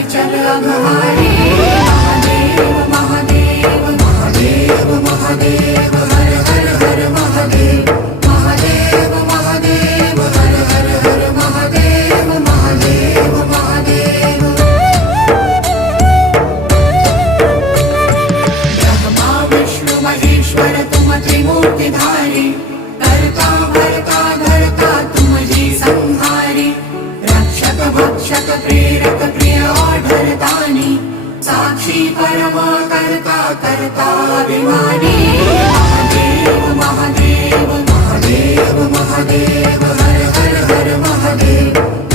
विचल अघहारी महादेव महादेव महादेव महादेव हर हर हर महादेव महादेव महादेव हर हर हर महादेव महादेव महादेव ब्रह्मा विष्णु महेश्वर तुम त्रिमूर्तिधारी करता भरता धरता तुम जी संहारी रक्षक भक्षक प्रेरक प्रिय आढरतानी साक्षी परम करता करता अभिमानी महादेव महादेव महादेव महादेव हर हर हर महादेव